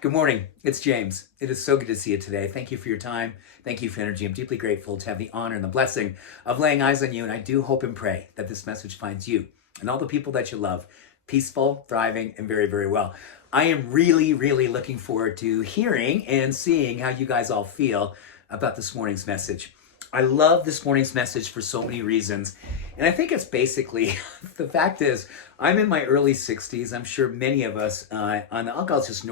Good morning. It's James. It is so good to see you today. Thank you for your time. Thank you for your energy. I'm deeply grateful to have the honor and the blessing of laying eyes on you. And I do hope and pray that this message finds you and all the people that you love peaceful, thriving, and very, very well. I am really, really looking forward to hearing and seeing how you guys all feel about this morning's message. I love this morning's message for so many reasons. And I think it's basically, the fact is, I'm in my early 60s. I'm sure many of us, I'll go just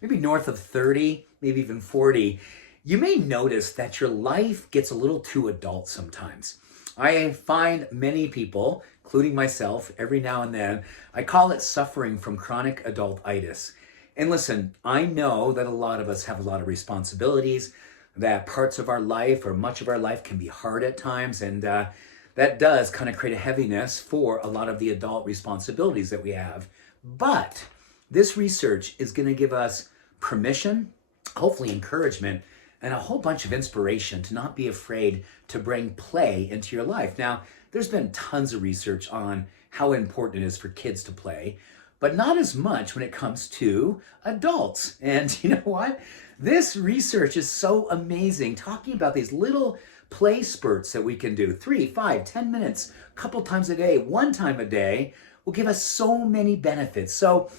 maybe north of 30, maybe even 40, you may notice that your life gets a little too adult sometimes. I find many people, including myself, every now and then, I call it suffering from chronic adultitis. And listen, I know that a lot of us have a lot of responsibilities, that parts of our life or much of our life can be hard at times, and that does kind of create a heaviness for a lot of the adult responsibilities that we have. But this research is going to give us permission, hopefully encouragement, and a whole bunch of inspiration to not be afraid to bring play into your life. Now, there's been tons of research on how important it is for kids to play, but not as much when it comes to adults. And you know what? This research is so amazing, talking about these little play spurts that we can do, 3, 5, 10 minutes, a couple times a day, one time a day, will give us so many benefits. So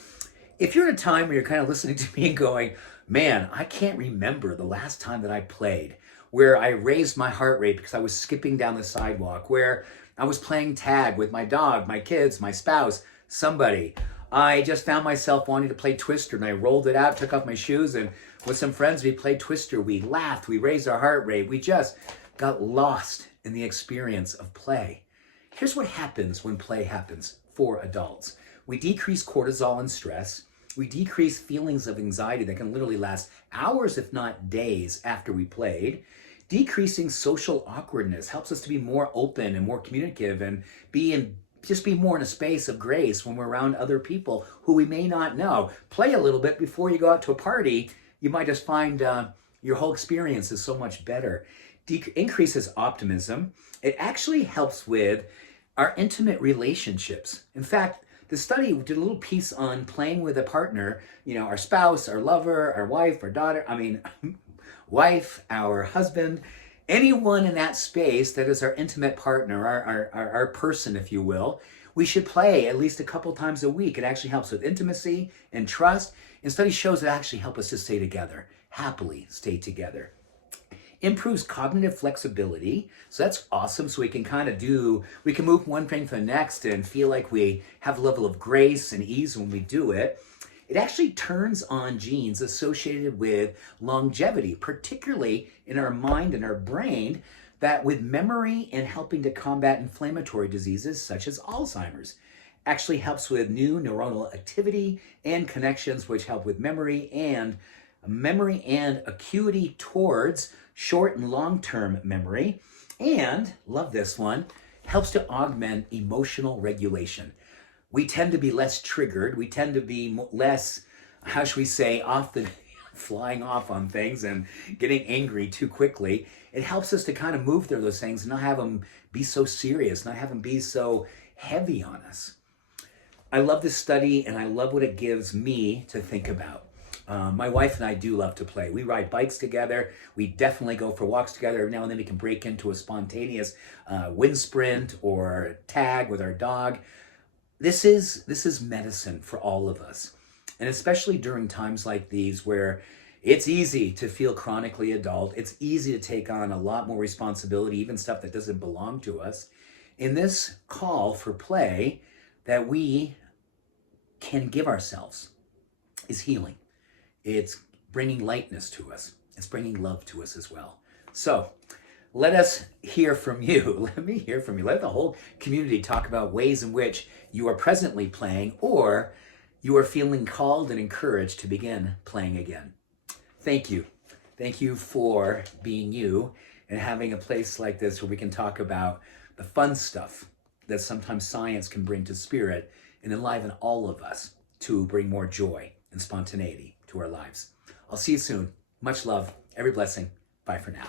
if you're in a time where you're kind of listening to me and going, man, I can't remember the last time that I played, where I raised my heart rate because I was skipping down the sidewalk, where I was playing tag with my dog, my kids, my spouse, somebody. I just found myself wanting to play Twister, and I rolled it out, took off my shoes, and with some friends, we played Twister. We laughed, we raised our heart rate. We just got lost in the experience of play. Here's what happens when play happens for adults. We decrease cortisol and stress. We decrease feelings of anxiety that can literally last hours, if not days, after we played. Decreasing social awkwardness helps us to be more open and more communicative and just be more in a space of grace when we're around other people who we may not know. Play a little bit before you go out to a party. You might just find your whole experience is so much better. Increases optimism. It actually helps with our intimate relationships. In fact, the study did a little piece on playing with a partner, our spouse, our lover, our wife, our daughter, wife, our husband, anyone in that space that is our intimate partner, our person, if you will. We should play at least a couple times a week. It actually helps with intimacy and trust. And study shows it actually helps us to stay together, happily stay together. Improves cognitive flexibility. So that's awesome. So we can we can move one thing to the next and feel like we have a level of grace and ease when we do it. It actually turns on genes associated with longevity, particularly in our mind and our brain, that with memory and helping to combat inflammatory diseases such as Alzheimer's. Actually helps with new neuronal activity and connections, which help with memory and acuity towards short and long-term memory. And, love this one, helps to augment emotional regulation. We tend to be less triggered. We tend to be less, how should we say, flying off on things and getting angry too quickly. It helps us to kind of move through those things and not have them be so serious, not have them be so heavy on us. I love this study, and I love what it gives me to think about. My wife and I do love to play. We ride bikes together. We definitely go for walks together. Every now and then we can break into a spontaneous wind sprint or tag with our dog. This is medicine for all of us. And especially during times like these where it's easy to feel chronically adult. It's easy to take on a lot more responsibility, even stuff that doesn't belong to us. In this call for play that we can give ourselves is healing. It's bringing lightness to us. It's bringing love to us as well. So let us hear from you. Let me hear from you. Let the whole community talk about ways in which you are presently playing or you are feeling called and encouraged to begin playing again. Thank you. Thank you for being you and having a place like this where we can talk about the fun stuff that sometimes science can bring to spirit and enliven all of us to bring more joy and spontaneity to our lives. I'll see you soon. Much love. Every blessing. Bye for now.